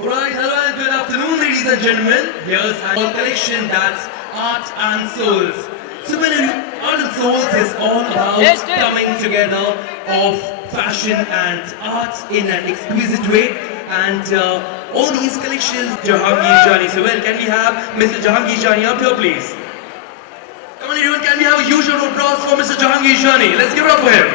Alright, hello and good afternoon, ladies and gentlemen. Here's our collection that's Art and Souls. So when Art and Souls is all about coming together of fashion and art in an exquisite way. And all these collections, Jahangir Jani. So well, can we have Mr. Jahangir Jani up here, please? Come on everyone, can we have a huge round of applause for Mr. Jahangir Jani? Let's give it up for him.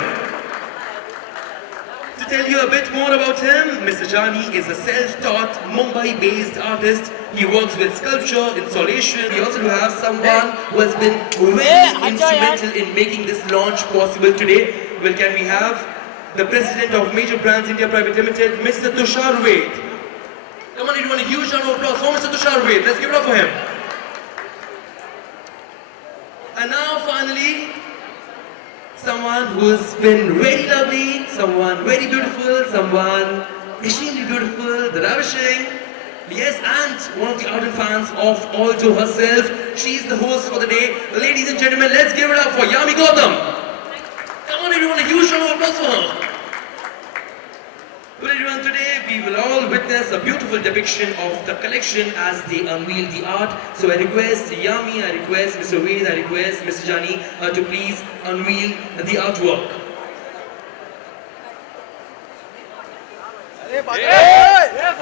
To tell you a bit more about him, Mr. Jani is a self-taught Mumbai-based artist. He works with sculpture, installation. We also have someone who has been very instrumental in making this launch possible today. Well, can we have the President of Major Brands India Private Limited, Mr. Tushar Ved. Come on everyone, a huge round of applause for Mr. Tushar Ved. Let's give it up for him. And now finally, someone who's been very lovely, someone very beautiful, someone extremely beautiful, the ravishing, yes, and one of the ardent fans of Alto herself. She's the host for the day. Ladies and gentlemen, let's give it up for Yami Gautam. Come on everyone, a huge round of applause for her. Well everyone, today we will all witness a beautiful depiction of the collection as they unveil the art. So I request Yami, I request Mr. Ved, I request Mr. Jani to please unveil the artwork.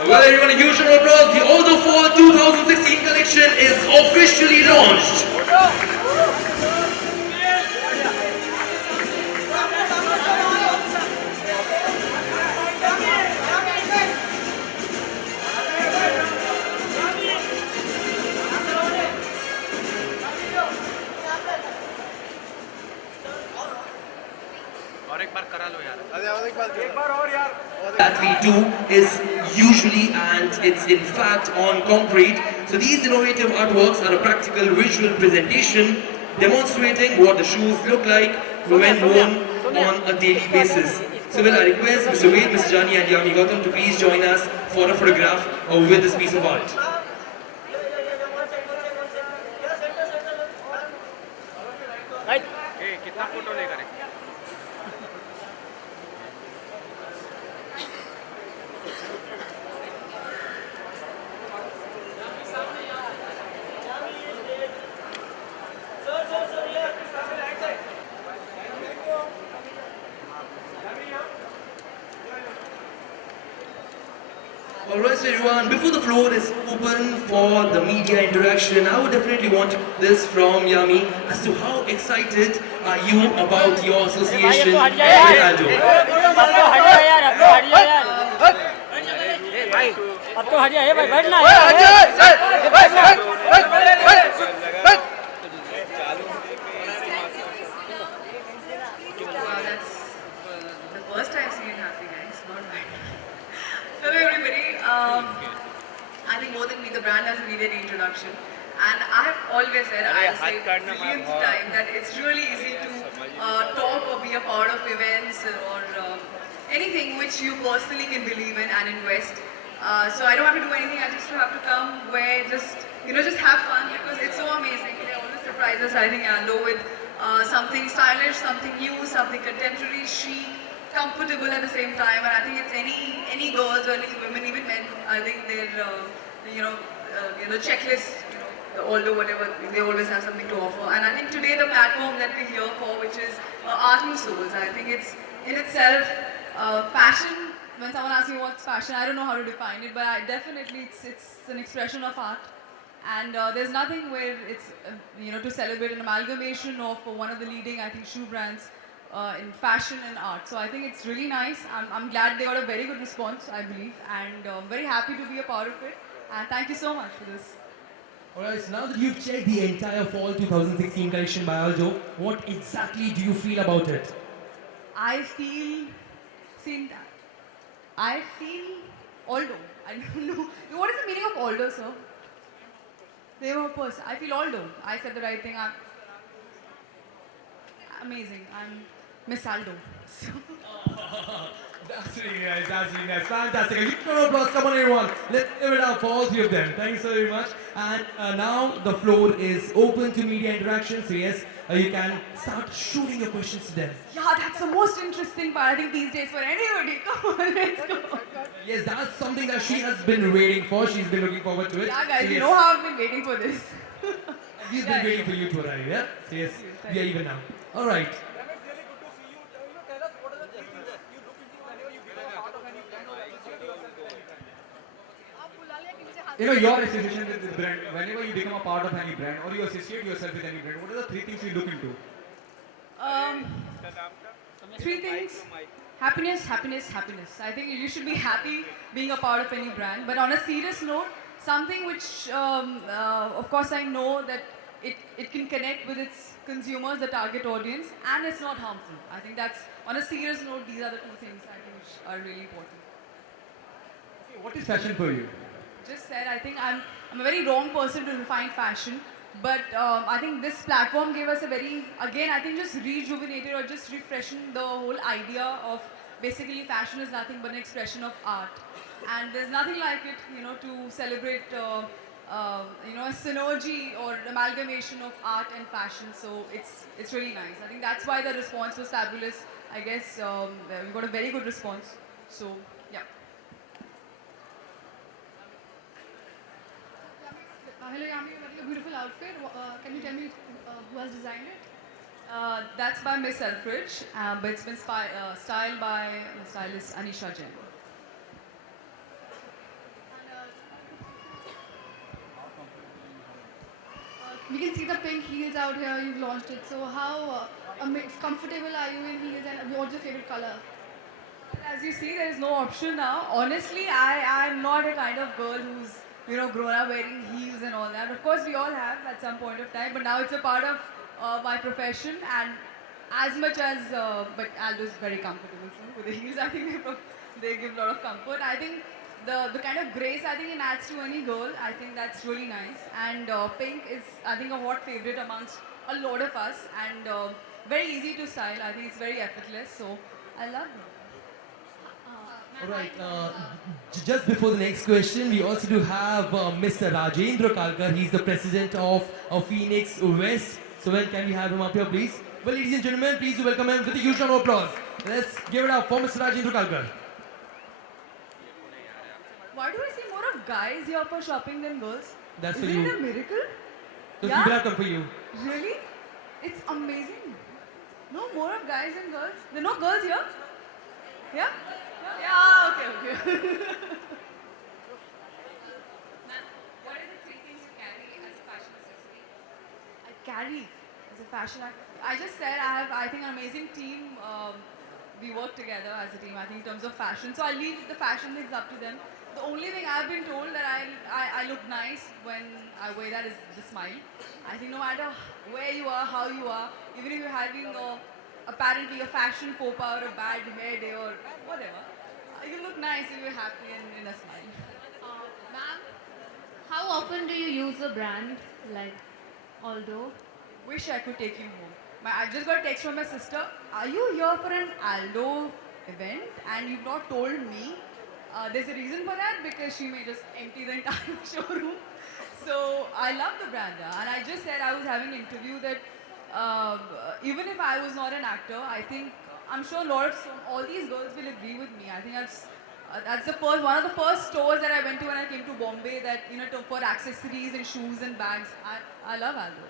Well everyone, a huge round of applause. The Alto Fall 2016 collection is officially launched. That we do is usually and it's in fact on concrete. So these innovative artworks are a practical visual presentation demonstrating what the shoes look like when worn on a daily basis. So well, I request Mr. Ved, Mr. Jani and Yami Gautam to please join us for a photograph with this piece of art. Alright so everyone, before the floor is open for the media interaction, I would definitely want this from Yami as to how excited are you about your association with Alto? The first time seeing it happening, it's not bad. Hello everybody. I think more than me, the brand has needed introduction. And I have always said, I'll say millionth time, that it's really easy to talk or be a part of events or anything which you personally can believe in and invest. So I don't have to do anything, I just have to come where just have fun because it's so amazing. They always surprise us, I think, Alto with something stylish, something new, something contemporary, chic, comfortable at the same time. And I think it's any girls or any women, even men, I think their checklist, although whatever, they always have something to offer. And I think today the platform that we're here for, which is Art and Souls, I think it's in itself fashion. When someone asks me what's fashion, I don't know how to define it, but definitely it's an expression of art. And there's nothing where it's, to celebrate an amalgamation of one of the leading, I think, shoe brands in fashion and art. So I think it's really nice. I'm glad they got a very good response, I believe, and very happy to be a part of it. And thank you so much for this. Alright, so now that you've checked the entire Fall 2016 collection by Alto, what exactly do you feel about it? I feel Alto. I don't know. What is the meaning of Alto, sir? They were a person. I feel Alto. I said the right thing. I'm amazing. I'm Miss Alto. That's really nice, fantastic. A huge round of applause, come on everyone. Let's give it up for all three of them. Thank you so very much. And now the floor is open to media interaction. So yes, you can start shooting your questions to them. Yeah, that's the most interesting part, I think, these days for anybody. Come on, let's go. Yes, that's something that she has been waiting for. She's been looking forward to it. Yeah, guys, So you yes, know how I've been waiting for this. we've Yeah, been waiting for you to arrive, yeah? So yes, we are even now. All right. You know, your association with the brand, whenever you become a part of any brand or you associate yourself with any brand, what are the three things you look into? Um, three things. Happiness, happiness, happiness. I think you should be happy being a part of any brand. But on a serious note, something which, of course, I know that it can connect with its consumers, the target audience, and it's not harmful. I think that's, on a serious note, these are the two things I think which are really important. Okay, what is fashion for you? Just said, I think I'm a very wrong person to define fashion, but I think this platform gave us a very, again, I think just rejuvenated or just refreshing the whole idea of basically fashion is nothing but an expression of art. And there's nothing like it, you know, to celebrate, you know, a synergy or amalgamation of art and fashion. So it's really nice. I think that's why the response was fabulous. I guess we got a very good response. So, yeah. Hello Yami, you're wearing a beautiful outfit. Can you tell me who has designed it? That's by Miss Selfridge, but it's been styled by stylist Anisha Jain. We can see the pink heels out here. You've launched it. So how comfortable are you in heels, and what's your favorite color? As you see, there is no option now. Honestly, I'm not a kind of girl who's, you know, grown up wearing heels and all that. Of course, we all have at some point of time, but now it's a part of my profession. And as much as, but Aldo's very comfortable too with the heels. I think they give a lot of comfort. I think the kind of grace I think it adds to any girl. I think that's really nice. And pink is, I think, a hot favorite amongst a lot of us, and very easy to style. I think it's very effortless. So I love it. Alright, just before the next question, we also do have Mr. Rajendra Kalkar. He's the president of Phoenix West. So, well, can we have him up here, please? Well, ladies and gentlemen, please do welcome him with a huge round of applause. Let's give it up for Mr. Rajendra Kalkar. Why do I see more of guys here for shopping than girls? That's for Isn't it you. a miracle? Those Yeah? people have come for you. Really? It's amazing. No more of guys and girls. There are no girls here? Yeah? Yeah, okay, okay. What are the three things you carry as a fashion accessory? I carry as a fashion I just said I think, an amazing team. We work together as a team, I think, in terms of fashion. So I leave the fashion things up to them. The only thing I've been told that I look nice when I wear that is the smile. I think no matter where you are, how you are, even if you're having apparently a fashion faux pas or a bad hair day or whatever, you look nice if you're happy and in a smile. Ma'am, how often do you use a brand like Aldo? Wish I could take you home. I just got a text from my sister. Are you here for an Aldo event and you've not told me? There's a reason for that because she may just empty the entire showroom. So I love the brand, and I just said I was having an interview that even if I was not an actor, I think I'm sure all these girls will agree with me. I think that's one of the first stores that I went to when I came to Bombay. That, you know, for accessories and shoes and bags. I love Aldo.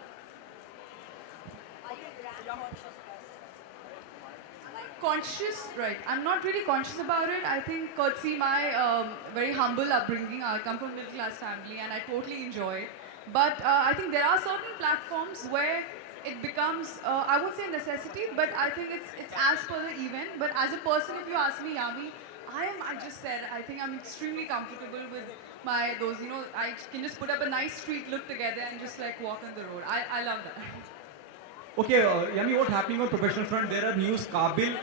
Conscious, right? I'm not really conscious about it. I think courtesy my very humble upbringing. I come from a middle class family, and I totally enjoy it. But I think there are certain platforms where it becomes, I would say necessity, but I think it's as per the event. But as a person, if you ask me, Yami, I just said, I think I'm extremely comfortable with those, you know, I can just put up a nice street look together and just like walk on the road. I love that. Okay, Yami, what's happening on professional front? There are news काबिल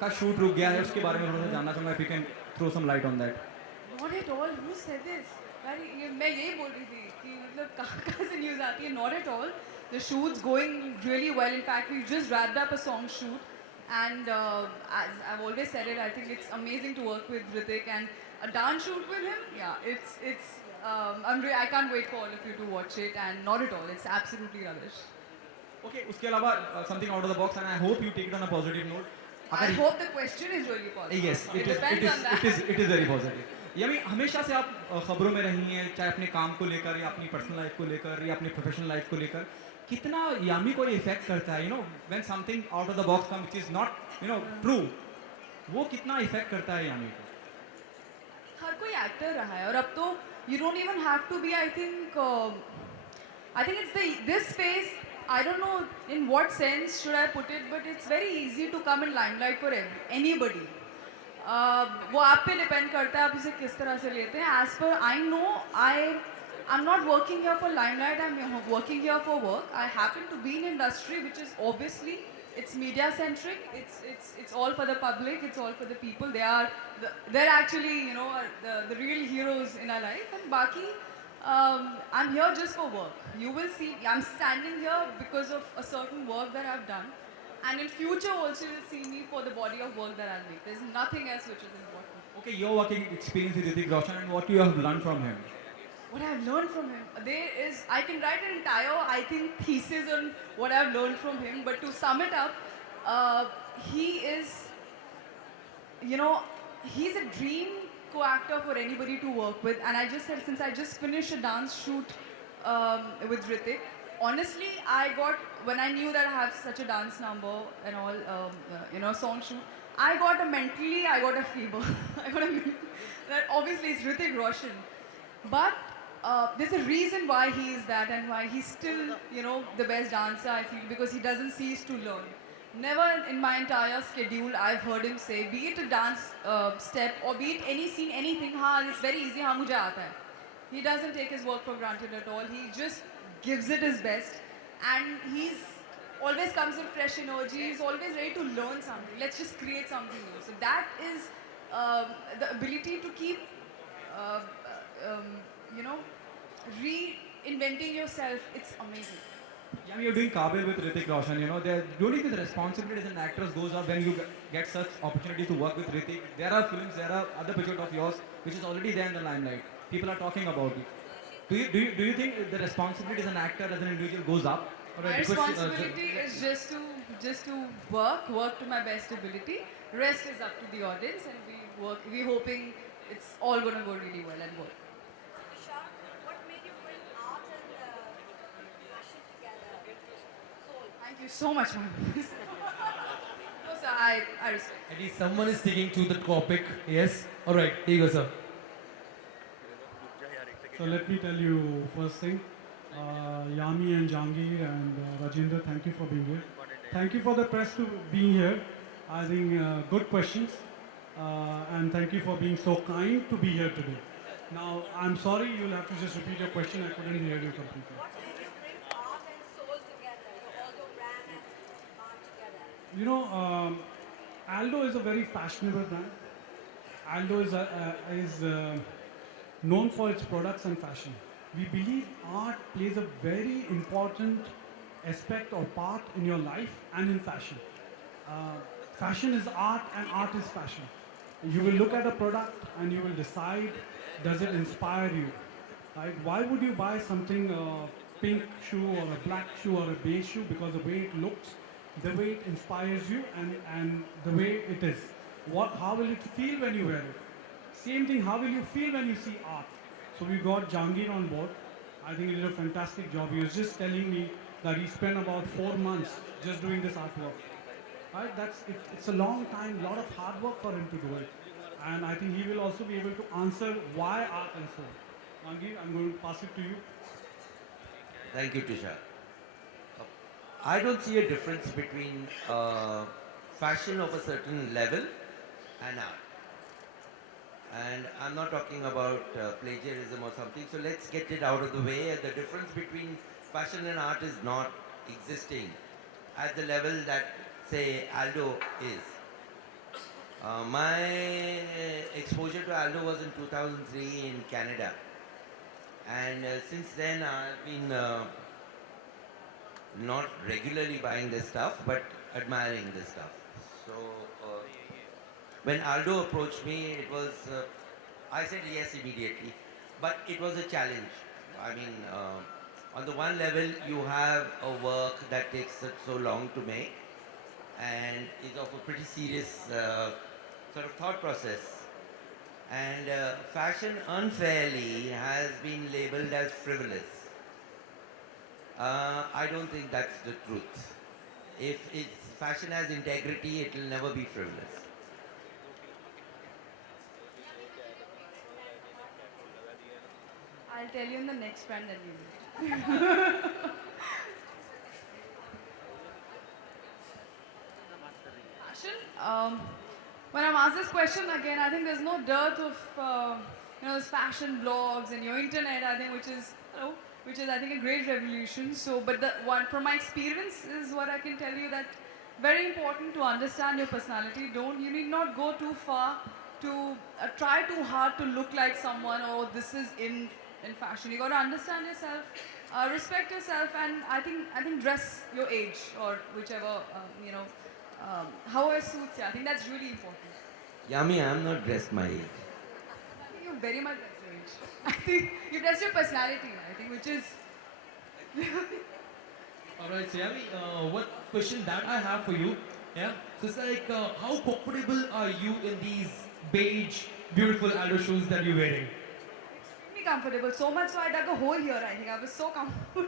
का shoot रुक गया है, उसके बारे में थोड़ा सा जानना चाहूँगा. If you can throw some light on that. Not at all. Who said this? मैं यही बोल रही थी कि मतलब कहाँ से news आती है? Not at all. The shoot's going really well. In fact, we just wrapped up a song shoot, and as I've always said it, I think it's amazing to work with Hrithik, and a dance shoot with him. Yeah, I can't wait for all of you to watch it, and not at all. It's absolutely rubbish. Okay, उसके अलावा something out of the box, and I hope you take it on a positive note. I hope the question is really positive. Yes, it depends on that. it is very positive. यानी हमेशा से आप खबरों में रही हैं, चाहे अपने काम को लेकर या अपनी पर्सनल लाइफ को लेकर या अपनी प्रोफेशनल लाइफ को लेकर, कितना यामी को ये इफेक्ट करता है, when something out of the box come which is not true, वो कितना इफेक्ट करता है यामी को? हर कोई एक्टर रहा है और अब तो you don't even have to be, I think it's this space, I don't know in what sense should I put it, but it's very easy to come in limelight for anybody. वो आप पे depend करता है आप इसे किस तरह से लेते हैं. As per I know, I'm not working here for limelight. I'm working here for work. I happen to be in industry which is obviously it's media centric. It's all for the public. It's all for the people. They're actually the real heroes in our life. And baki. I'm here just for work. You will see, I'm standing here because of a certain work that I've done. And in future also you'll see me for the body of work that I'll make. There's nothing else which is important. Okay, your working experience with Hrithik Roshan and what you have learned from him. What I've learned from him, I can write an entire, I think, thesis on what I've learned from him. But to sum it up, he is, he's a dream co-actor for anybody to work with. And I just said, since I just finished a dance shoot with Hrithik, honestly, when I knew that I have such a dance number and all, song shoot, I got a fever. That obviously it's Hrithik Roshan. But there's a reason why he is that and why he's still, the best dancer, I feel, because he doesn't cease to learn. Never in my entire schedule I've heard him say, be it a dance step or be it any scene, anything, it's very easy, mujhe aata hai. He doesn't take his work for granted at all. He just gives it his best, and he's always comes with fresh energy. He's always ready to learn something. Let's just create something new. So that is the ability to keep, reinventing yourself. It's amazing. Yeah, you're doing Kabil with Hrithik Roshan, don't you think the responsibility as an actress goes up when you get such opportunity to work with Hrithik? There are films, there are other projects of yours which is already there in the limelight. People are talking about it. Do you think the responsibility as an actor, as an individual goes up? Or My responsibility is just to work to my best ability. Rest is up to the audience, and we're hoping it's all going to go really well and work. Isha, what made you bring art and fashion together? Soul. Thank you so much, ma'am. No, sir, I respect. At least someone is sticking to the topic. Yes? Alright, here you go, sir. So let me tell you first thing, Yami and Jahangir and Rajendra, thank you for being here. Thank you for the press to being here. I think good questions, and thank you for being so kind to be here today. Now, I'm sorry, you'll have to just repeat your question. I couldn't hear you completely. What made you bring art and soul together? Aldo brand and art together. You know, Aldo is a very fashionable brand. Aldo is known for its products and fashion. We believe art plays a very important aspect or part in your life and in fashion. Fashion is art and art is fashion. You will look at a product and you will decide, does it inspire you? Right? Why would you buy something, a pink shoe or a black shoe or a beige shoe? Because the way it looks, the way it inspires you, and the way it is. How will it feel when you wear it? Same thing, how will you feel when you see art? So we got Jahangir on board. I think he did a fantastic job. He was just telling me that he spent about 4 months just doing this artwork. Right? It's a long time, a lot of hard work for him to do it. And I think he will also be able to answer why art and so. Jahangir, I'm going to pass it to you. Thank you, Tisha. I don't see a difference between fashion of a certain level and art. And I'm not talking about plagiarism or something, so let's get it out of the way. The difference between fashion and art is not existing at the level that, say, Aldo is. My exposure to Aldo was in 2003 in Canada. And since then I've been not regularly buying this stuff, but admiring this stuff. So when Aldo approached me, it was, I said yes immediately, but it was a challenge. I mean, On the one level, you have a work that takes so long to make and is of a pretty serious sort of thought process. And fashion unfairly has been labeled as frivolous. I don't think that's the truth. If fashion has integrity, it will never be frivolous. I'll tell you in the next brand that we meet. Fashion. When I'm asked this question again, I think there's no dearth of those fashion blogs and your internet. I think which is I think a great revolution. So, but the one from my experience is what I can tell you that very important to understand your personality. You need not go too far to try too hard to look like someone or this is in fashion. You got to understand yourself, respect yourself, and I think dress your age or whichever however suits you. I think that's really important. Yummy, I'm not dressed my age. I think you're very much dress your age. I think you dress your personality. I think which is. Alright, so Yami, one question that I have for you, yeah, so it's like, how comfortable are you in these beige, beautiful Aldo shoes that you're wearing? Extremely comfortable. So much so I dug a hole here. I think I was so comfortable.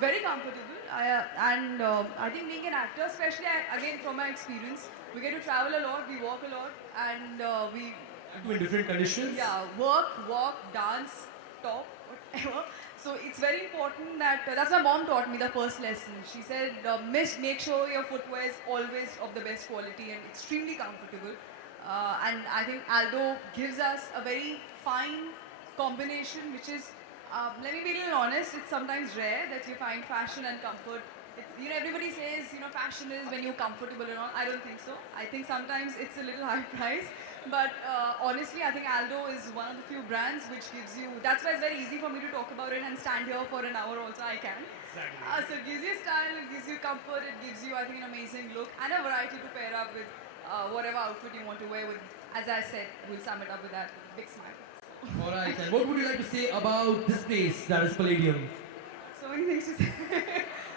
Very comfortable. I think being an actor, especially again from my experience, we get to travel a lot, we walk a lot, and we In different conditions? yeah work, walk, dance, talk, whatever. So it's very important that that's my mom taught me the first lesson. She said, make sure your footwear is always of the best quality and extremely comfortable. And I think Aldo gives us a very fine combination, which is, let me be a little honest, it's sometimes rare that you find fashion and comfort. Everybody says, fashion is when you're comfortable and all. I don't think so. I think sometimes it's a little high price. But honestly, I think Aldo is one of the few brands which gives you, that's why it's very easy for me to talk about it and stand here for an hour also, I can. Exactly. So it gives you style, it gives you comfort, it gives you, I think, an amazing look and a variety to pair up with whatever outfit you want to wear with. As I said, we'll sum it up with that big smile. Alright, and what would you like to say about this place that is Palladium? So many things to say.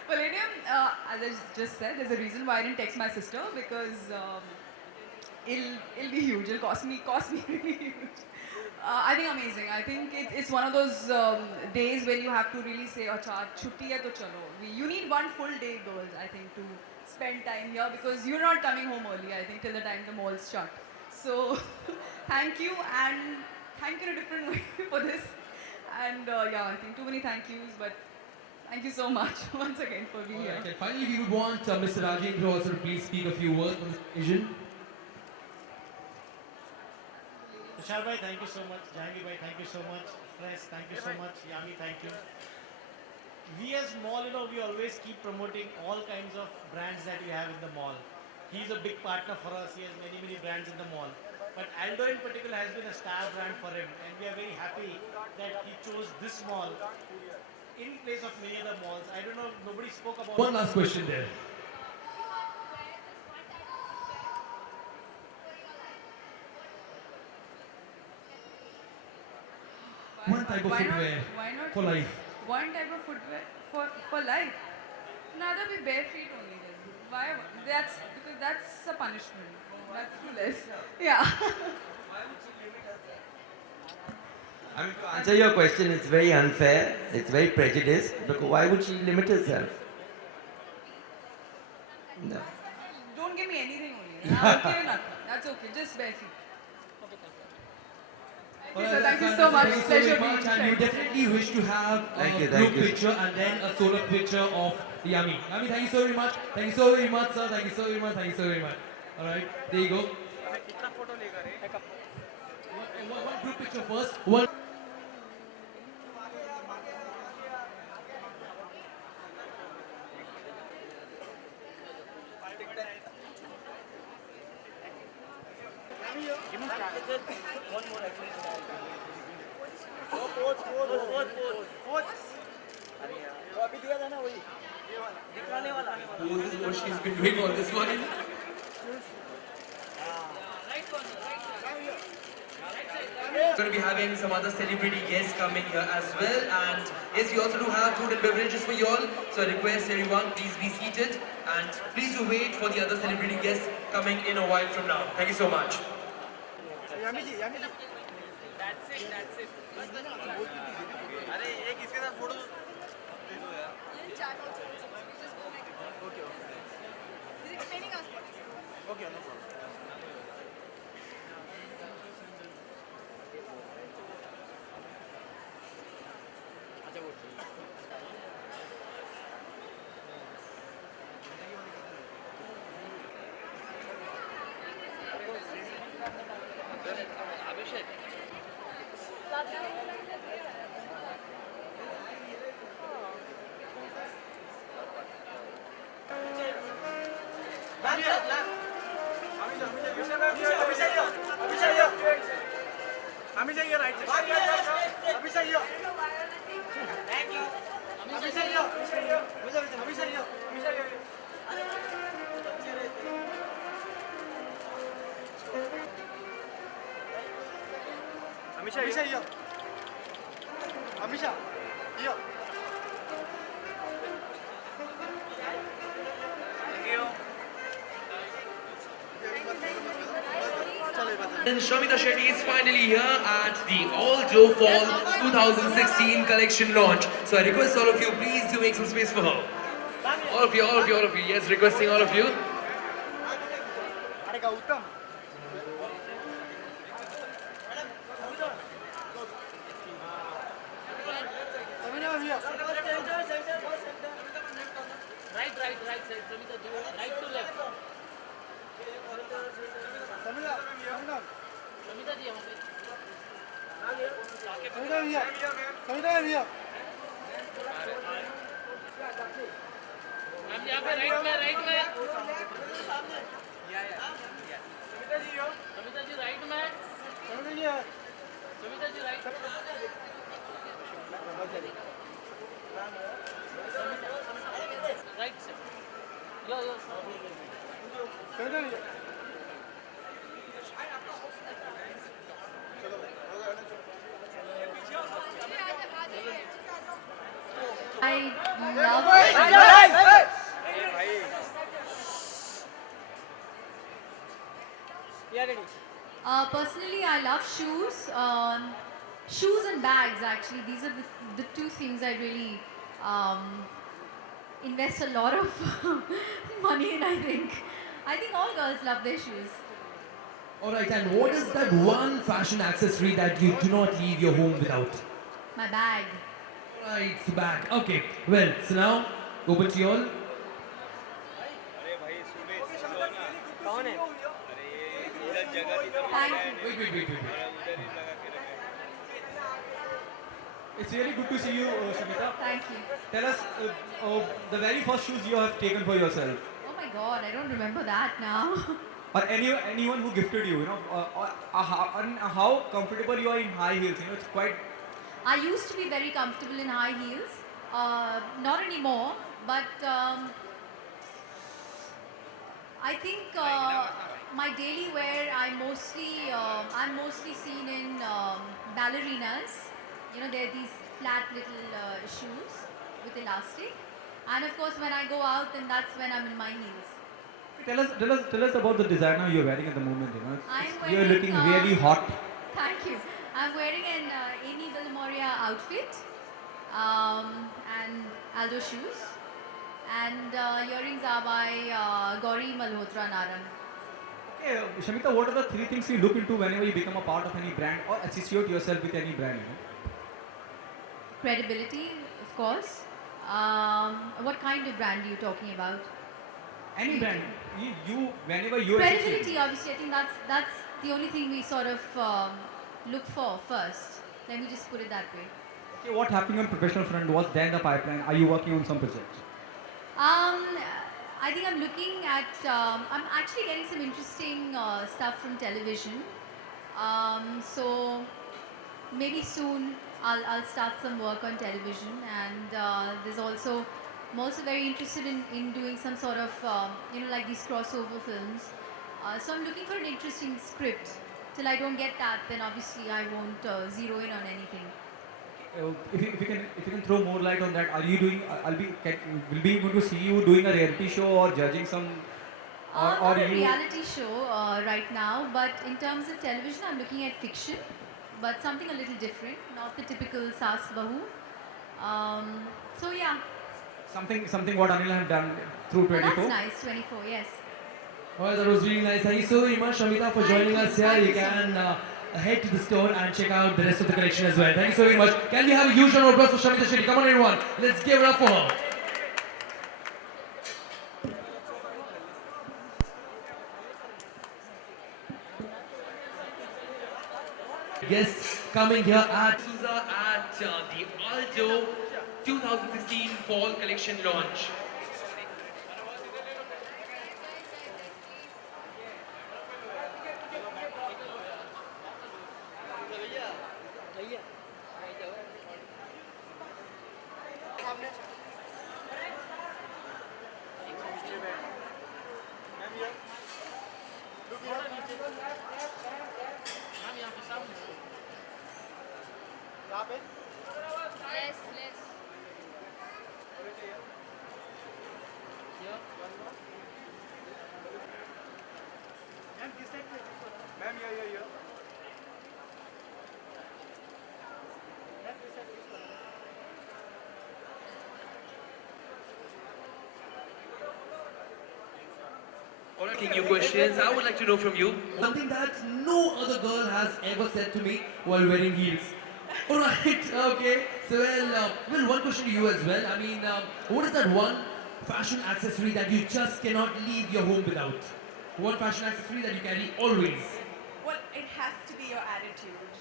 Palladium, as I just said, there's a reason why I didn't text my sister because it'll be huge. It'll cost me really huge. I think amazing. I think it's one of those days when you have to really say, "Acha, chutti hai to chalo." You need one full day, girls. I think to spend time here because you're not coming home early. I think till the time the mall's shut. So thank you and thank you in a different way for this. And I think too many thank yous, but thank you so much once again for being here. Alright, and finally we would want Mr. Rajendra also to please speak a few words on this occasion. Tushar bhai, thank you so much. Jahangir bhai, thank you so much. Press, thank you so much. Yami, thank you. We as mall, we always keep promoting all kinds of brands that we have in the mall. He's a big partner for us. He has many brands in the mall. But Aldo in particular has been a star brand for him. And we are very happy that he chose this mall in place of many other malls. I don't know, nobody spoke about One last question there. One type of footwear Why not for life. one type of footwear for life? Rather be bare feet only then. Why? Because that's a punishment. That's too less. Yeah. I mean, to answer your question, it's very unfair, it's very prejudiced, because why would she limit herself? No. Don't give me anything only. I'm okay with nothing. That's okay. Just bare feet. Alright, Thank you that's so much. fantastic. Pleasure Thank you so being much, and we here. definitely wish to have Thank a you, thank group you. picture and then a solo picture of Yami. Yami, thank you so very much. Thank you so very much, sir. Thank you so very much. Thank you so very much. Alright, there you go. One group picture first. One. This is what she's been doing all this morning. Right Going to be having some other celebrity guests coming here as well, and yes, we also do have food and beverages for you all. So I request everyone, please be seated, and please do wait for the other celebrity guests coming in a while from now. Thank you so much. We'll chat also. We just go make it. Okay. He's explaining us what he's doing. Okay, no problem. And Shramita Shetty is finally here at the All Joe Fall 2016 collection launch. So I request all of you, please do make some space for her. All of you. Yes, requesting all of you. Right side, Samita ji, right to left. Samita ji, यहाँ पे. Ma'am यहाँ पे right में. समिता जी right में. समिता जी right. Right से. यो. I love personally, I love shoes. Shoes and bags, actually. These are the two things I really invest a lot of money in, I think. I think all girls love their shoes. Alright, and what is that one fashion accessory that you do not leave your home without? My bag. Right, the bag. Okay, well, so now, over to you all. Thank you. Wait. It's really good to see you, Shamita. Thank you. Tell us the very first shoes you have taken for yourself, Oh my god, I don't remember that now. or anyone who gifted you. How comfortable you are in high heels. It's quite. I used to be very comfortable in high heels. Not anymore, but I think my daily wear, I'm mostly seen in ballerinas. They're these flat little shoes with elastic. And of course, when I go out, then that's when I'm in my heels. Tell us about the designer you're wearing at the moment. I'm You're wearing, looking really hot. Thank you. I'm wearing an Amy Vilmoria outfit and Aldo shoes. And earrings are by Gauri Malhotra Narang. Okay, Shamita, what are the three things you look into whenever you become a part of any brand or associate yourself with any brand? Credibility, of course. What kind of brand are you talking about? Any brand. You whenever you Credibility, obviously. I think that's the only thing we sort of look for first. Let me just put it that way. Okay, what happening on professional front? What's there in the pipeline? Are you working on some projects? I think I'm looking at. I'm actually getting some interesting stuff from television. So maybe soon I'll start some work on television, and there's also. I'm also very interested in doing some sort of like these crossover films. So I'm looking for an interesting script till I don't get that, then obviously I won't zero in on anything. If you can throw more light on that, are you doing? Will be able to see you doing a reality show or judging some, Not a you? reality show right now, but in terms of television, I'm looking at fiction, but something a little different, not the typical Saas Bahu. So yeah, Something what Anil have done through oh, 24. that's nice. 24, yes. Well, that was really nice. Thank you so very much, Amita, for Thank joining you. us here. Thank You you so can head to the store and check out the rest of the collection as well. Thank you so very much. Can we have a huge round of applause for Shamita Shetty? Come on, everyone. Let's give it up for her. Guests coming here at Souza at the Aldo 2016 Fall Collection launch. Alright, taking your questions. I would like to know from you. something that no other girl has ever said to me while wearing heels. Alright, okay. So, well, one question to you as well. I mean, what is that one fashion accessory that you just cannot leave your home without? One fashion accessory that you carry always? Well, it has to be your attitude.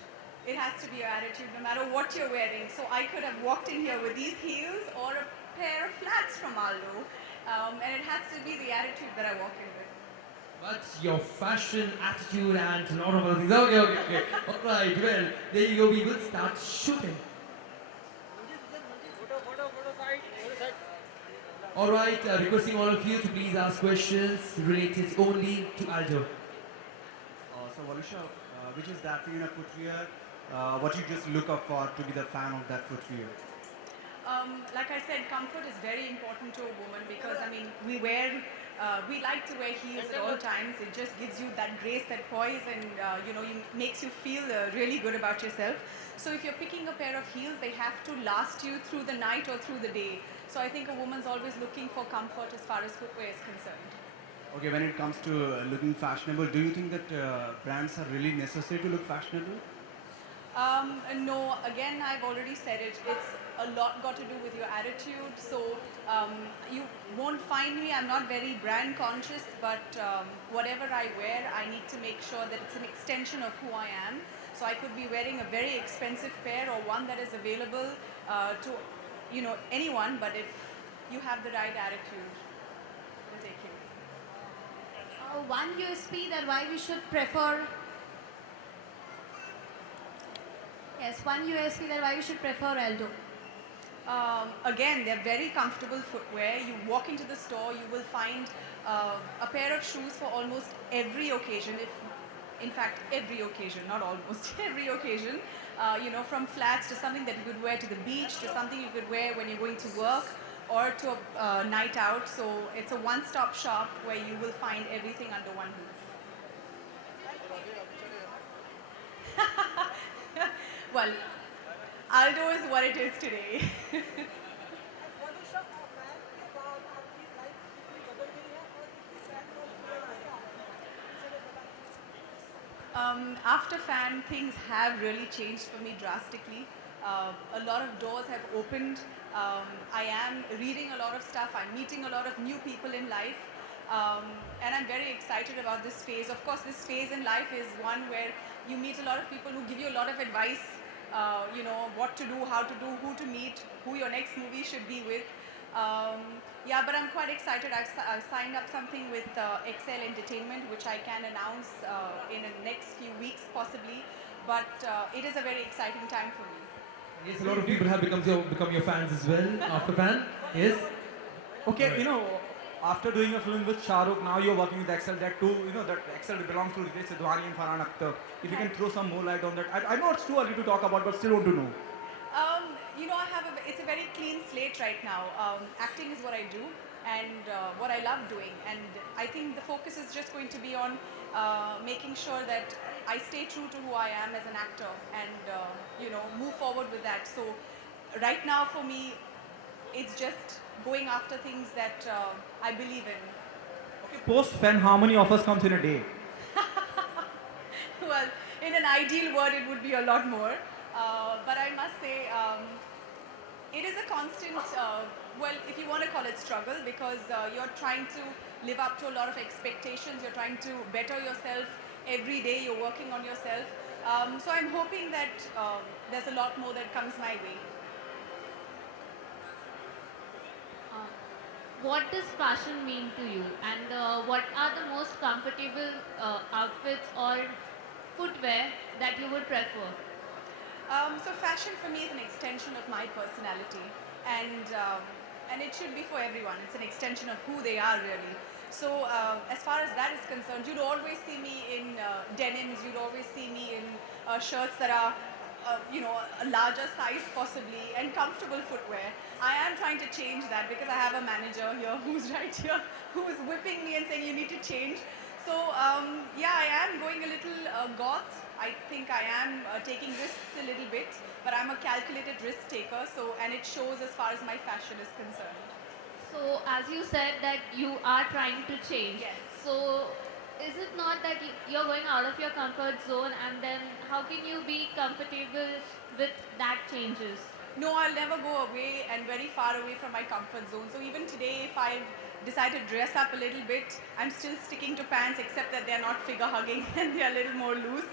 It has to be your attitude no matter what you're wearing. So I could have walked in here with these heels or a pair of flats from Aldo. And it has to be the attitude that I walk in with. But your fashion, attitude, and a lot of other things. Okay. Alright, well, there you go. We will start shooting. Alright, requesting all of you to please ask questions related only to Aldo. So Valusha, which is that in a footwear? What you just look up for to be the fan of that footwear? Like I said, comfort is very important to a woman because I mean we like to wear heels at all times. It just gives you that grace, that poise, and makes you feel really good about yourself. So if you're picking a pair of heels, they have to last you through the night or through the day. So I think a woman's always looking for comfort as far as footwear is concerned. Okay, when it comes to looking fashionable, do you think that brands are really necessary to look fashionable? No, again, I've already said it. It's a lot got to do with your attitude. So you won't find me. I'm not very brand conscious, but whatever I wear, I need to make sure that it's an extension of who I am. So I could be wearing a very expensive pair or one that is available to anyone. But if you have the right attitude, it'll take you. One USP that why we should prefer. Yes, one USP that why we should prefer Aldo. Again, they're very comfortable footwear. You walk into the store, you will find a pair of shoes for almost every occasion. In fact, every occasion, not almost every occasion. From flats to something that you could wear to the beach, to something you could wear when you're going to work or to a night out. So it's a one-stop shop where you will find everything under one roof. Well, Aldo is what it is today. After Fan, things have really changed for me drastically. A lot of doors have opened. I am reading a lot of stuff. I'm meeting a lot of new people in life. And I'm very excited about this phase. Of course, this phase in life is one where you meet a lot of people who give you a lot of advice, what to do, how to do, who to meet, who your next movie should be with. But I'm quite excited. I've signed up something with Excel Entertainment, which I can announce in the next few weeks possibly. But it is a very exciting time for me. Yes, a lot of people have become your fans as well after Fan. Yes. Okay, after doing a film with Shah Rukh, now you're working with Excel. That too, you know, that Excel belongs to Ritesh Sidhwani and Farhan Akhtar. If you can throw some more light on that, I know it's too early to talk about, but still want to know. It's a very clean slate right now. Acting is what I do and what I love doing. And I think the focus is just going to be on making sure that I stay true to who I am as an actor and, move forward with that. So right now for me, it's just going after things that I believe in. Okay, post Fen, how many offers comes in a day? Well, in an ideal world, it would be a lot more. But I must say, it is a constant, if you want to call it struggle, because you're trying to live up to a lot of expectations. You're trying to better yourself every day. You're working on yourself. So I'm hoping that there's a lot more that comes my way. What does fashion mean to you, and what are the most comfortable outfits or footwear that you would prefer? So fashion for me is an extension of my personality, and it should be for everyone. It's an extension of who they are really. So as far as that is concerned, you'd always see me in denims. You'd always see me in shirts that are a larger size possibly, and comfortable footwear. I am trying to change that because I have a manager here who's right here, who is whipping me and saying you need to change. So I am going a little goth. I think I am taking risks a little bit, but I'm a calculated risk taker. And it shows as far as my fashion is concerned. So, as you said that you are trying to change. Yes. So, is it not that you're going out of your comfort zone, and then how can you be comfortable with that changes? No, I'll never go away and very far away from my comfort zone. So even today, if I've decided to dress up a little bit, I'm still sticking to pants, except that they're not figure hugging and they're a little more loose.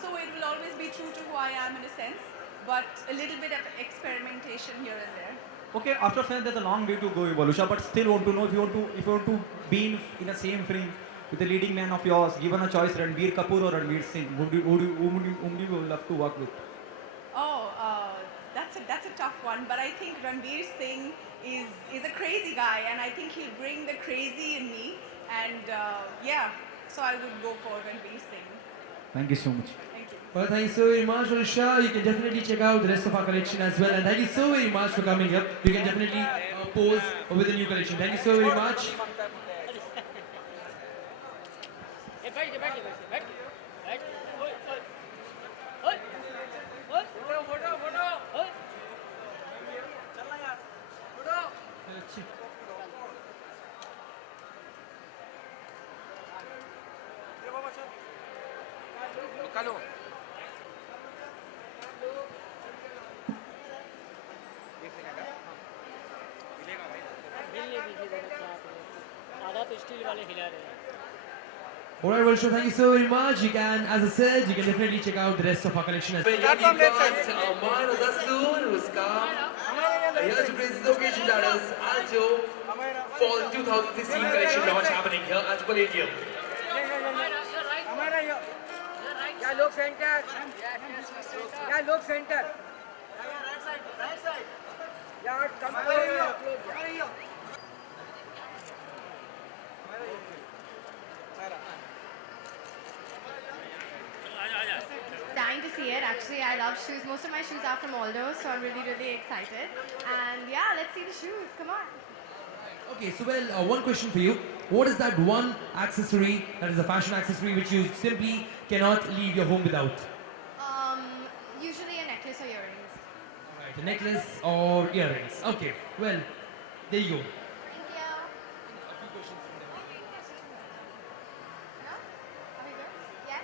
So it will always be true to who I am in a sense, but a little bit of experimentation here and there. Okay, after Fen, there's a long way to go, Evolusha, but still want to know if you want to be in the same frame with the leading man of yours, given a choice, Ranbir Kapoor or Ranveer Singh, whom do you love to work with? Oh, that's a tough one, but I think Ranveer Singh is a crazy guy, and I think he'll bring the crazy in me, and so I would go for Ranveer Singh. Thank you so much. Thank you. Well, thank you so very much, Alisha. You can definitely check out the rest of our collection as well. And thank you so very much for coming here. You can definitely pose with the new collection. Thank you so very much. Alright, well, sure, thank you so very much. You can, as I said, you can definitely check out the rest of our collection as well. Here you've got Amar Dastoor, who's come here to praise this occasion, that is Alto Fall 2016 collection launch happening here at Palladium. Yeah, look center. Yeah, look center. Right side. Yeah, come close. Dying to see it. Actually, I love shoes. Most of my shoes are from Aldo, so I'm really, really excited. And yeah, let's see the shoes. Come on. Okay, so well, one question for you. What is that one accessory, that is a fashion accessory, which you simply cannot leave your home without? Usually a necklace or earrings. Alright, a necklace or earrings. Okay, well, there you go. Thank you. No? Are we good? Yeah?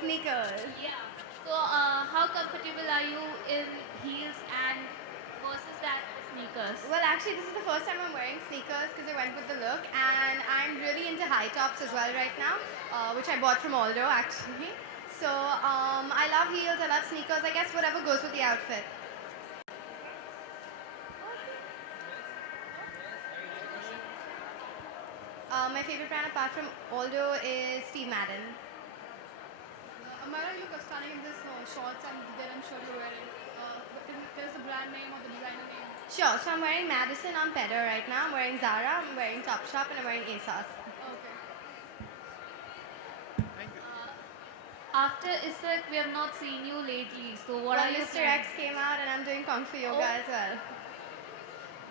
Sneakers. Yeah. So, how comfortable are you in heels and versus that sneakers? Well, actually, this is the first time I'm wearing sneakers because I went with the look, and I'm really into high tops as well right now, which I bought from Aldo actually. So I love heels, I love sneakers. I guess whatever goes with the outfit. My favorite brand apart from Aldo is Steve Madden. Myra, you look stunning in this shorts and denim shirt you're wearing. There's the brand name or the designer name? Sure. So I'm wearing Madison on Pedder right now. I'm wearing Zara, I'm wearing Topshop, and I'm wearing ASOS. Okay. After Isaac, we have not seen you lately. So what Well, are you Mr. X came out and I'm doing Kung Fu Yoga Oh. as well.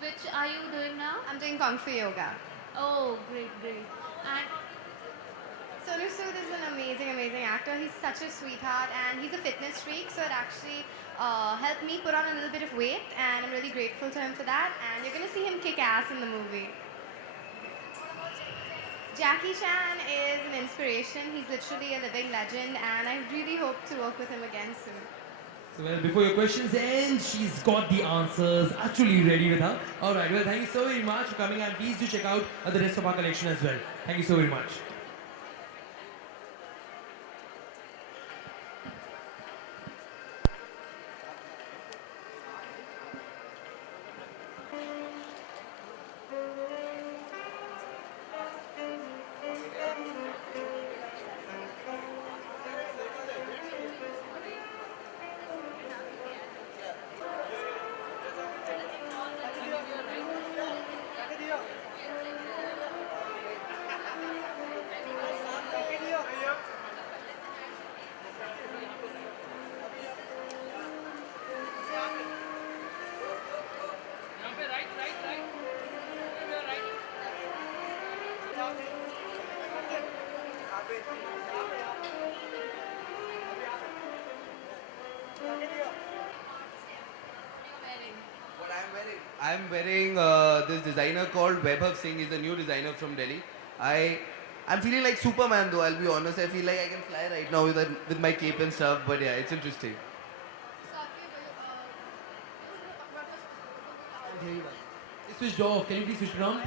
Which are you doing now? I'm doing Kung Fu Yoga. Oh, great, great. And Sonu Sood is an amazing, amazing actor. He's such a sweetheart and he's a fitness freak, so it actually helped me put on a little bit of weight, and I'm really grateful to him for that. And you're going to see him kick ass in the movie. Jackie Chan is an inspiration. He's literally a living legend, and I really hope to work with him again soon. So well, before your questions end, she's got the answers actually ready with her. Alright, well thank you so very much for coming, and please do check out the rest of our collection as well. Thank you so very much. What I'm wearing this designer called Vaibhav Singh. He's a new designer from Delhi. I'm feeling like Superman though. I'll be honest. I feel like I can fly right now with my cape and stuff. But yeah, it's interesting. It's switched off. Can you please switch it on?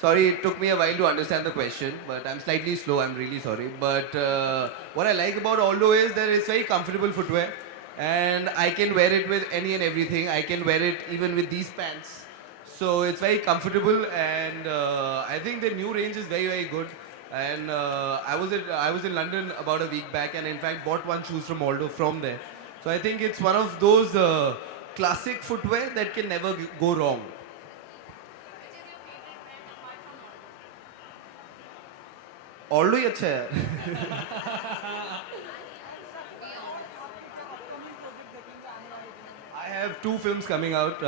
Sorry, it took me a while to understand the question, but I'm slightly slow. I'm really sorry. But what I like about Aldo is that it's very comfortable footwear, and I can wear it with any and everything. I can wear it even with these pants. So it's very comfortable, and I think the new range is very, very good. And I was in London about a week back, and in fact bought one shoes from Aldo from there. So I think it's one of those classic footwear that can never go wrong. Aldo ही अच्छा है. I have two films coming out.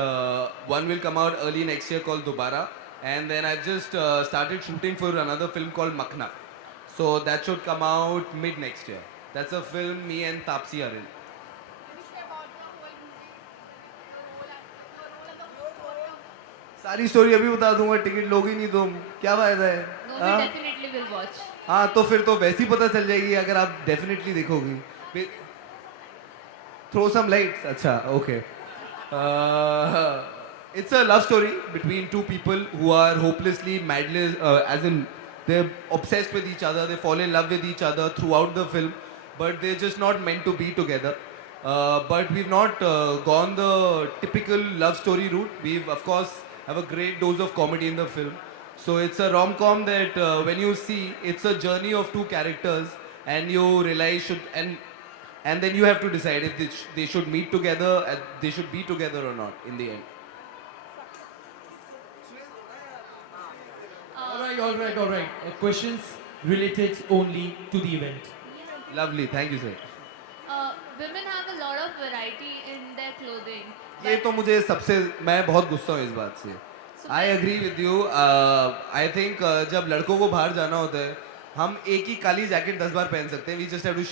One will come out early next year called Dobara, and then I've just started shooting for another film called Makhna. So that should come out mid next year. That's a film me and Tapsi are in. सारी story अभी बता दूंगा, ticket लोगी नहीं तुम, क्या फायदा है? no, we definitely will watch. हाँ तो फिर तो वैसे ही पता चल जाएगी अगर आप डेफिनेटली देखोगी. Throw some lights. अच्छा, okay. It's a love story between two people who are hopelessly madly, as in they're obsessed with each other. They fall in love with each other throughout the film, but they're just not meant to be together. But we've not gone the typical love story route. We've of course have a great dose of comedy in the film. So it's a rom-com that when you see, it's a journey of two characters, and you realize and then you have to decide if they should meet together, they should be together or not in the end. All right. Questions related only to the event. Lovely, thank you sir. Women have a lot of variety in their clothing. ये तो मुझे सबसे मैं बहुत गुस्सा हूँ इस बात से. I agree with you. I think जब लड़कों को बाहर जाना होता है, हम एक ही काली जैकेट 10 बार पहन सकते हैं. We just have to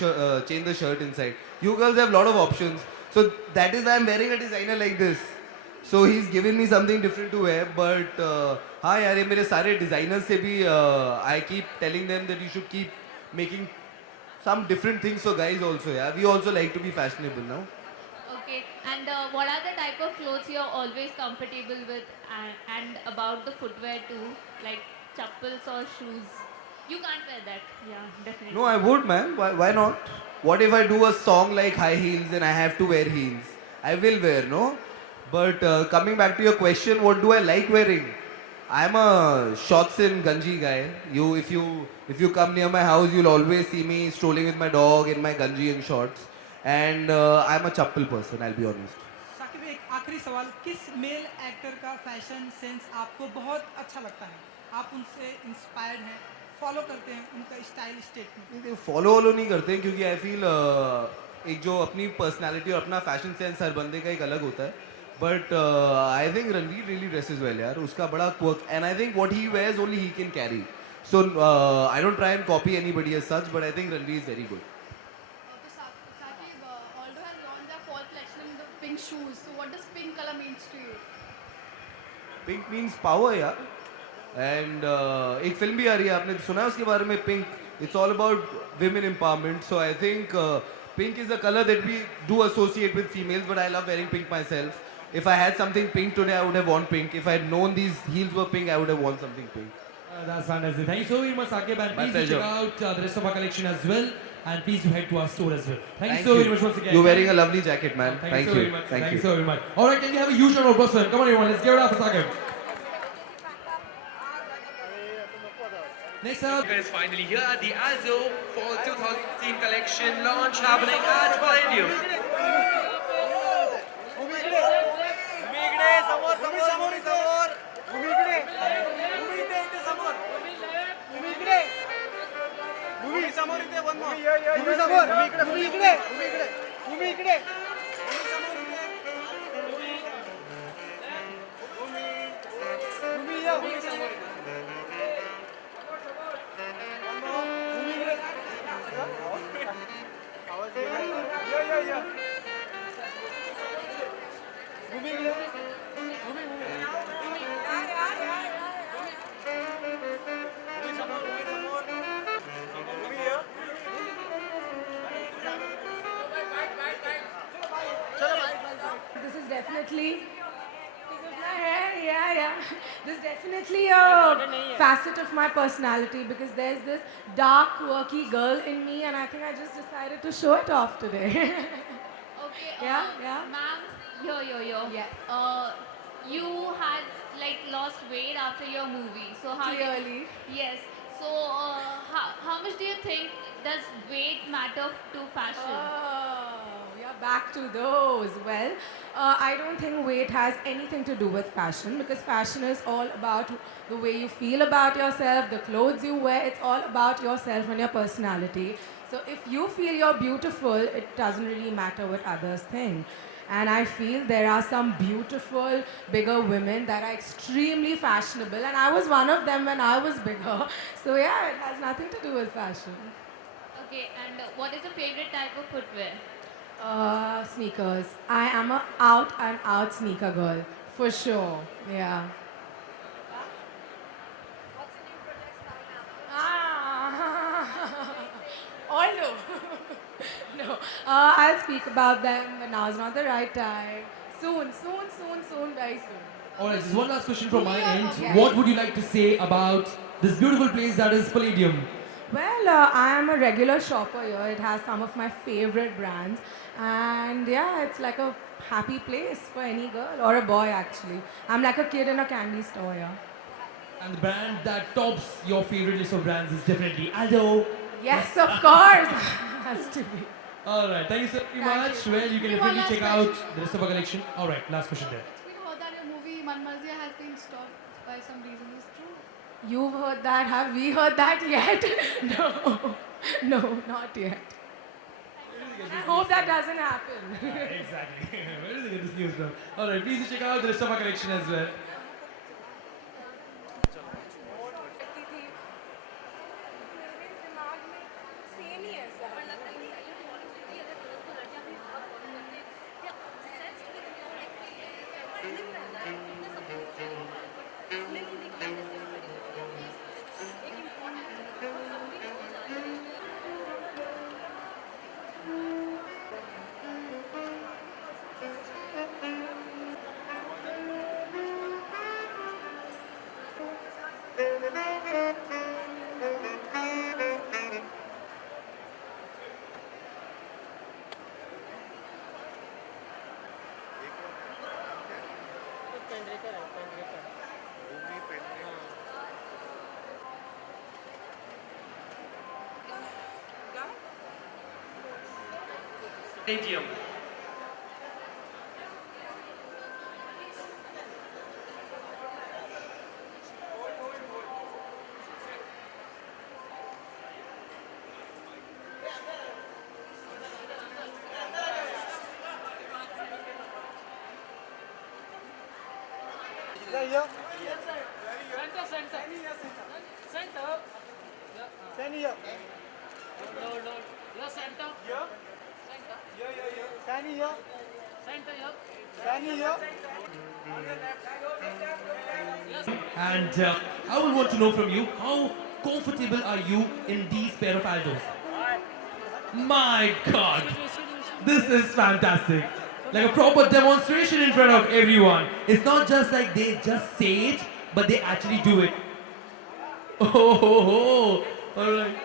change the shirt inside. You girls have lot of options. So that is why I'm wearing a designer like this. So he's given me something different to wear. But हाँ यार ये मेरे सारे designers से भी I keep telling them that you should keep making some different things for guys also. Yeah, we also like to be fashionable now. Okay, and what are the type of clothes you're always comfortable with, and about the footwear too, like chappals or shoes? You can't wear that. Yeah, definitely. No, I would, man. Why not? What if I do a song like High Heels and I have to wear heels? I will wear, no? But coming back to your question, what do I like wearing? I'm a shorts and ganji guy. If you come near my house, you'll always see me strolling with my dog in my ganji and shorts. And I'm a chappal person, I'll be honest. Saqib एक आखिरी सवाल, किस male actor का fashion sense आपको बहुत अच्छा लगता है? आप उनसे इंस्पायर्ड हैं, फॉलो करते हैं उनका स्टाइल स्टेटमेंट? फॉलो वॉलो नहीं करते हैं क्योंकि आई फील एक जो अपनी पर्सनालिटी और अपना फैशन सेंस हर बंदे का एक अलग होता है. But I think Ranveer really dresses well यार. उसका बड़ा quirk and I think what he wears only he can carry. So I don't try and copy anybody as such, but I think Ranveer is very good. Sakib, Aldo has launched their fall collection in the pink shoes. So what does pink color means to you? Pink means power यार. And एक film भी आ रही है, आपने सुना है उसके बारे में, pink. It's all about women empowerment. So I think pink is a color that we do associate with females, but I love wearing pink myself. If I had something pink today, I would have worn pink. If I had known these heels were pink, I would have worn something pink. That's fantastic. Thank you so very much, Sakib. And My please do pleasure. check out the rest of our collection as well. And please do head to our store as well. Thank you Thank so you. very much once again. You're wearing a lovely jacket, man. Thank you so very much. Thank you. so very much. All right, can we have a huge round of applause for him? Come on, everyone. Let's give it up for Sakib. Next up. Guys, finally here at the Alzo Fall 2016 collection launch happening at Palladium. This is definitely because of my hair. Yeah. This is definitely a facet of my personality because there's this dark, quirky girl in me, and I think I just decided to show it off today. Okay. Yeah. Ma'am, yo. Yes. You had like lost weight after your movie. So how? Clearly. Yes. So how much do you think does weight matter to fashion? Oh, you're back to those. Well, I don't think weight has anything to do with fashion because fashion is all about the way you feel about yourself, the clothes you wear. It's all about yourself and your personality. So if you feel you're beautiful, it doesn't really matter what others think. And I feel there are some beautiful, bigger women that are extremely fashionable. And I was one of them when I was bigger. So yeah, it has nothing to do with fashion. Okay. And what is your favorite type of footwear? Sneakers. I am a out and out sneaker girl. For sure. Yeah. What's the new projects coming up? Although. No. I'll speak about them, but now's not the right time. Soon, very soon. All right, just one last question from my end. Yes. What would you like to say about this beautiful place that is Palladium? Well, I am a regular shopper here. It has some of my favorite brands. And yeah, it's like a happy place for any girl or a boy actually. I'm like a kid in a candy store, yeah. And the brand that tops your favorite list of brands is definitely Aldo. Yes, of course. Has to be. All right, thank you so very Thank much. you. Well, you can Maybe one definitely last check out the rest of our collection. All right, last question there. We heard that your movie Manmarzia has been stopped by some reason. Is it true? You've heard that? Have we heard that yet? No, not yet. I hope that doesn't happen. Exactly. Where did they get this news from? All right, please check out the rest of our collection as well. Stadium. And I would want to know from you, how comfortable are you in these pair of Aldos? My God, this is fantastic. Like a proper demonstration in front of everyone. It's not just like they just say it, but they actually do it. Oh, all right.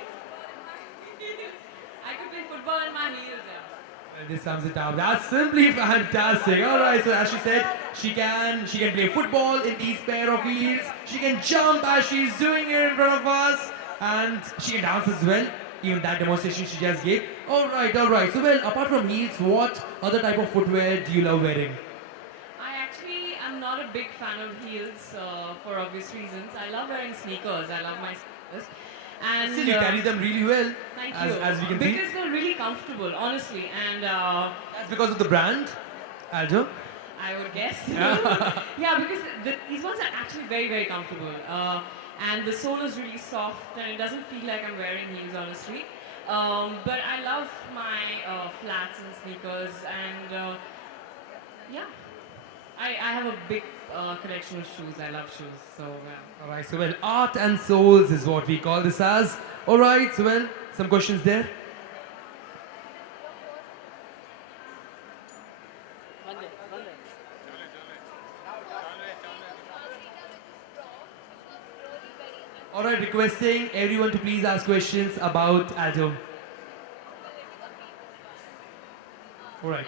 I could play football in my heels. Well, this sums it up. That's simply fantastic. All right. So as she said, she can play football in these pair of heels. She can jump as she's doing it in front of us, and she can dance as well. Even that demonstration she just gave. All right. All right. So well, apart from heels, what other type of footwear do you love wearing? I actually am not a big fan of heels for obvious reasons. I love wearing sneakers. I love my sneakers. And Still, you carry them really well. Thank as, you. As we can see. Because they're really comfortable, honestly. And That's because of the brand, Aldo. I would guess. Yeah. Yeah, because these ones are actually very, very comfortable. And the sole is really soft and it doesn't feel like I'm wearing heels, honestly. But I love my flats and sneakers and yeah. I have a big collection of shoes. I love shoes. So, yeah. All right. So well, art and souls is what we call this as. All right. So well, some questions there. All right, requesting everyone to please ask questions about Aldo. All right.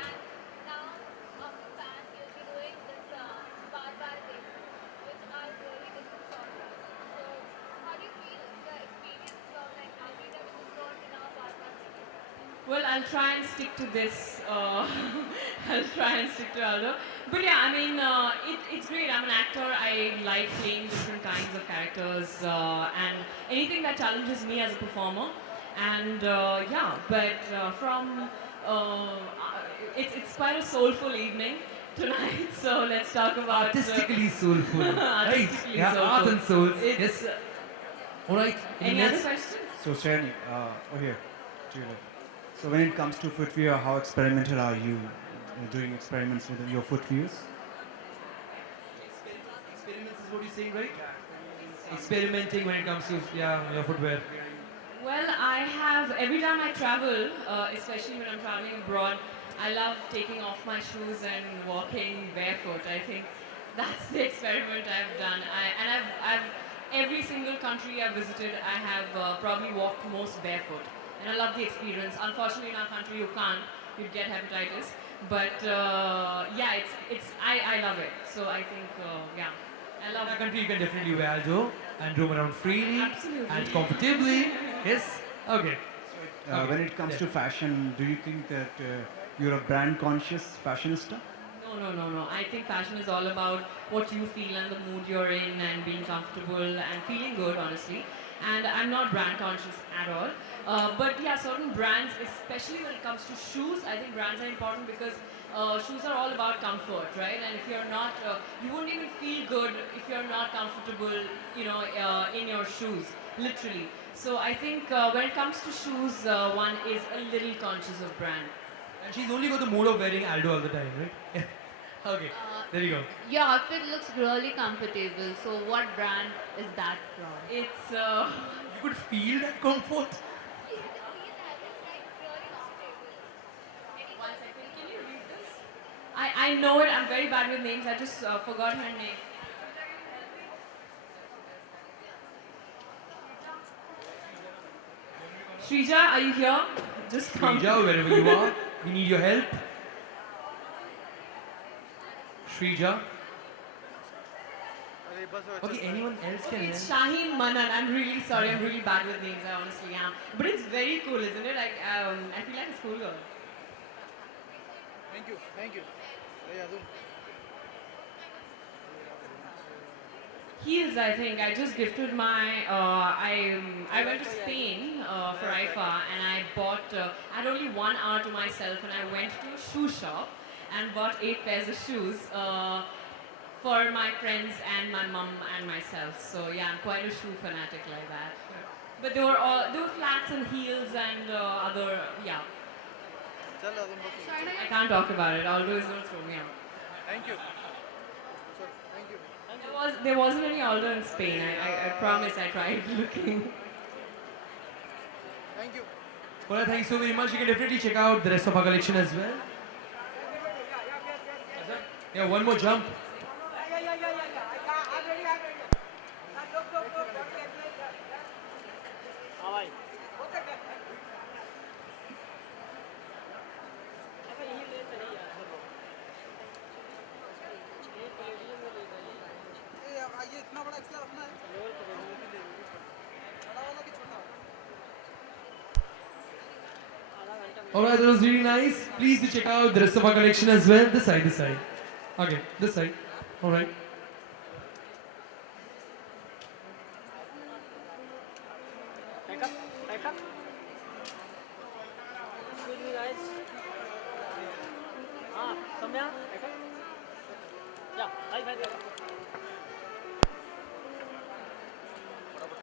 Well, I'll try and stick to this. I'll try and stick to Aldo. But yeah, I mean, it's great. I'm an actor. I like playing different kinds of characters and anything that challenges me as a performer. And yeah, but it's quite a soulful evening tonight. So let's talk about Artistically soulful. Right. artistically Yeah, soulful. art and souls. It's, Yes. All right. Any other questions? So Shreyani, here, to your left. So when it comes to footwear, how experimental are you doing experiments with your footwears? Experiments is what you're saying, right? Experimenting when it comes to your footwear. Well, I have, every time I travel, especially when I'm traveling abroad, I love taking off my shoes and walking barefoot. I think that's the experiment I've done. Every single country I've visited, I have probably walked most barefoot. And I love the experience. Unfortunately, in our country, you can't. You'd get hepatitis. But yeah, I love it. So I think, yeah, I love In our it. country, you can definitely wear Aldo and roam around freely Absolutely. and comfortably. Yes. Okay. When it comes to fashion, do you think that you're a brand conscious fashionista? No. I think fashion is all about what you feel and the mood you're in and being comfortable and feeling good, honestly. And I'm not brand conscious at all. But yeah, certain brands, especially when it comes to shoes, I think brands are important because shoes are all about comfort, right? And if you're not, you won't even feel good if you're not comfortable, in your shoes, literally. So I think when it comes to shoes, one is a little conscious of brand. And she's only got the mood of wearing Aldo all the time, right? Okay. There you go. Your outfit looks really comfortable. So what brand is that from? It's You could feel that comfort. One second, can you read this? I know it, I'm very bad with names, I just forgot her name. Shrija, are you here? Just come. Shrija, wherever you are, we need your help. Shrija. Okay, anyone else can It's help? Shaheen Manan. I'm really sorry. I'm really bad with names. I honestly am. But it's very cool, isn't it? Like, I feel like a schoolgirl. Thank you. Thank you. Heels, I think. I just gifted my. I went to Spain for IFA and I bought. I had only 1 hour to myself and I went to a shoe shop and bought 8 pairs of shoes for my friends and my mum and myself. So yeah, I'm quite a shoe fanatic like that. But they were flats and heels and other yeah. I can't talk about it. Aldo is going to throw me out. Thank you. There wasn't any Aldo in Spain. I promise I tried looking. Thank you. Well, thank you so very much. You can definitely check out the rest of our collection as well. Yeah, one more jump. Alright, that was really nice. Please do check out the rest of our collection as well. This side, this side. Okay, this side. Alright. Back up. Back up. Excuse me, guys. Samya, back up. Yeah, high five.